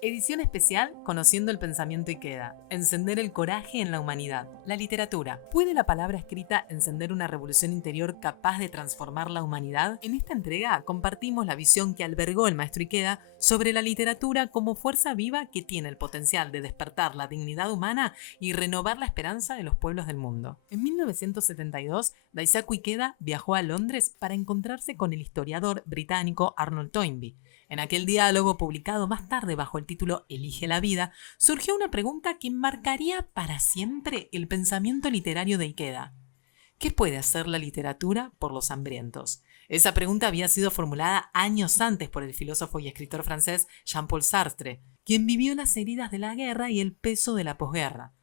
Edición especial Conociendo el pensamiento Ikeda. Encender el coraje en la humanidad. La literatura. ¿Puede la palabra escrita encender una revolución interior capaz de transformar la humanidad? En esta entrega compartimos la visión que albergó el maestro Ikeda sobre la literatura como fuerza viva que tiene el potencial de despertar la dignidad humana y renovar la esperanza de los pueblos del mundo. En 1972, Daisaku Ikeda viajó a Londres para encontrarse con el historiador británico Arnold Toynbee. En aquel diálogo, publicado más tarde bajo el título Elige la vida, surgió una pregunta que marcaría para siempre el pensamiento literario de Ikeda. ¿Qué puede hacer la literatura por los hambrientos? Esa pregunta había sido formulada años antes por el filósofo y escritor francés Jean-Paul Sartre, quien vivió las heridas de la guerra y el peso de la posguerra.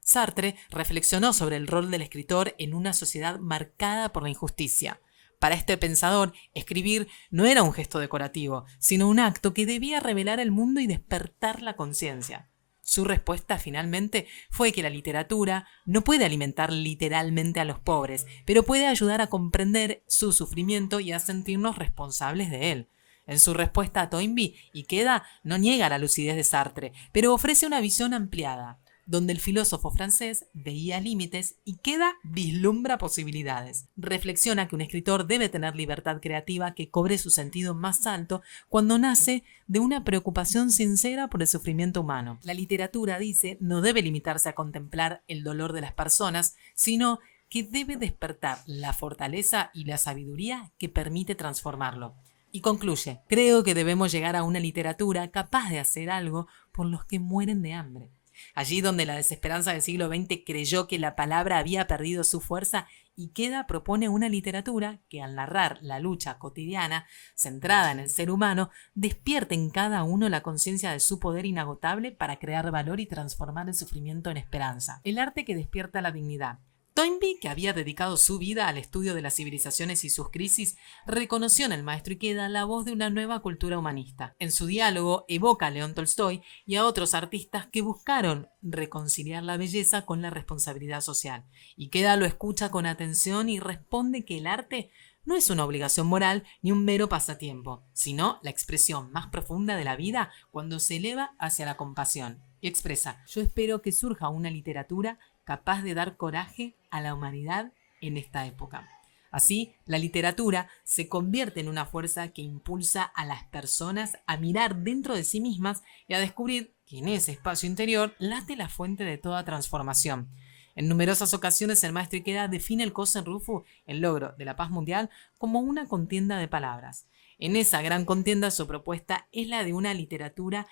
Sartre reflexionó sobre el rol del escritor en una sociedad marcada por la injusticia. Para este pensador, escribir no era un gesto decorativo, sino un acto que debía revelar el mundo y despertar la conciencia. Su respuesta finalmente fue que la literatura no puede alimentar literalmente a los pobres, pero puede ayudar a comprender su sufrimiento y a sentirnos responsables de él. En su respuesta a Toynbee, Ikeda no niega la lucidez de Sartre, pero ofrece una visión ampliada. Donde el filósofo francés veía límites, Ikeda vislumbra posibilidades. Reflexiona que un escritor debe tener libertad creativa que cobre su sentido más alto cuando nace de una preocupación sincera por el sufrimiento humano. La literatura, dice, no debe limitarse a contemplar el dolor de las personas, sino que debe despertar la fortaleza y la sabiduría que permite transformarlo. Y concluye, creo que debemos llegar a una literatura capaz de hacer algo por los que mueren de hambre. Allí donde la desesperanza del siglo XX creyó que la palabra había perdido su fuerza, Ikeda propone una literatura que al narrar la lucha cotidiana, centrada en el ser humano, despierte en cada uno la conciencia de su poder inagotable para crear valor y transformar el sufrimiento en esperanza. El arte que despierta la dignidad. Toynbee, que había dedicado su vida al estudio de las civilizaciones y sus crisis, reconoció en el maestro Ikeda la voz de una nueva cultura humanista. En su diálogo evoca a León Tolstoy y a otros artistas que buscaron reconciliar la belleza con la responsabilidad social. Ikeda lo escucha con atención y responde que el arte no es una obligación moral ni un mero pasatiempo, sino la expresión más profunda de la vida cuando se eleva hacia la compasión. Y expresa, yo espero que surja una literatura capaz de dar coraje a la humanidad en esta época. Así, la literatura se convierte en una fuerza que impulsa a las personas a mirar dentro de sí mismas y a descubrir que en ese espacio interior late la fuente de toda transformación. En numerosas ocasiones el maestro Ikeda define el Kosen Rufu, el logro de la paz mundial, como una contienda de palabras. En esa gran contienda su propuesta es la de una literatura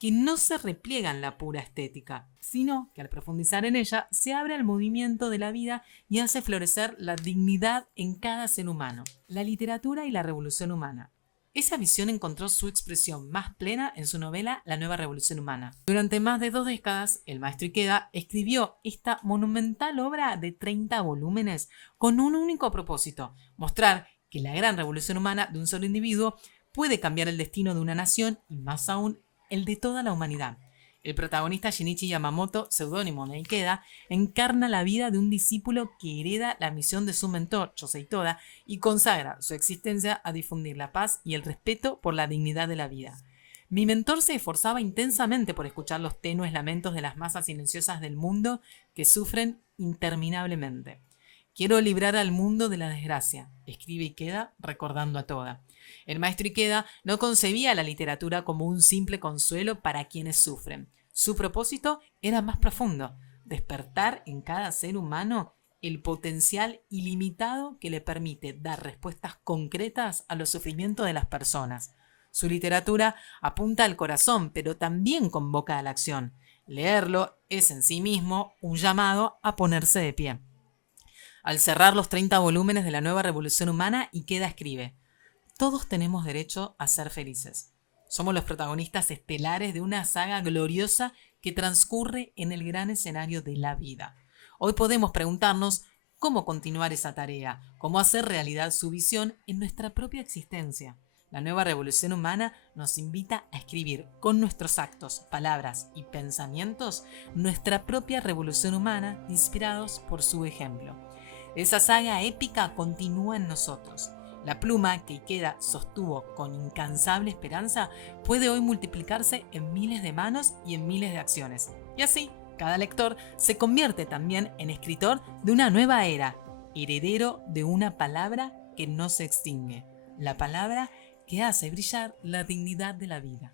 que no se repliega en la pura estética, sino que al profundizar en ella se abre al movimiento de la vida y hace florecer la dignidad en cada ser humano. La literatura y la revolución humana. Esa visión encontró su expresión más plena en su novela La nueva revolución humana. Durante más de 2 décadas, el maestro Ikeda escribió esta monumental obra de 30 volúmenes con un único propósito: mostrar que la gran revolución humana de un solo individuo puede cambiar el destino de una nación y más aún el de toda la humanidad. El protagonista Shinichi Yamamoto, seudónimo de Ikeda, encarna la vida de un discípulo que hereda la misión de su mentor, Josei Toda, y consagra su existencia a difundir la paz y el respeto por la dignidad de la vida. Mi mentor se esforzaba intensamente por escuchar los tenues lamentos de las masas silenciosas del mundo que sufren interminablemente. Quiero librar al mundo de la desgracia, escribe Ikeda recordando a Toda. El maestro Ikeda no concebía la literatura como un simple consuelo para quienes sufren. Su propósito era más profundo: despertar en cada ser humano el potencial ilimitado que le permite dar respuestas concretas a los sufrimientos de las personas. Su literatura apunta al corazón, pero también convoca a la acción. Leerlo es en sí mismo un llamado a ponerse de pie. Al cerrar los 30 volúmenes de la nueva revolución humana, Ikeda escribe: todos tenemos derecho a ser felices. Somos los protagonistas estelares de una saga gloriosa que transcurre en el gran escenario de la vida. Hoy podemos preguntarnos cómo continuar esa tarea, cómo hacer realidad su visión en nuestra propia existencia. La nueva revolución humana nos invita a escribir con nuestros actos, palabras y pensamientos nuestra propia revolución humana, inspirados por su ejemplo. Esa saga épica continúa en nosotros. La pluma que Ikeda sostuvo con incansable esperanza puede hoy multiplicarse en miles de manos y en miles de acciones. Y así, cada lector se convierte también en escritor de una nueva era, heredero de una palabra que no se extingue, la palabra que hace brillar la dignidad de la vida.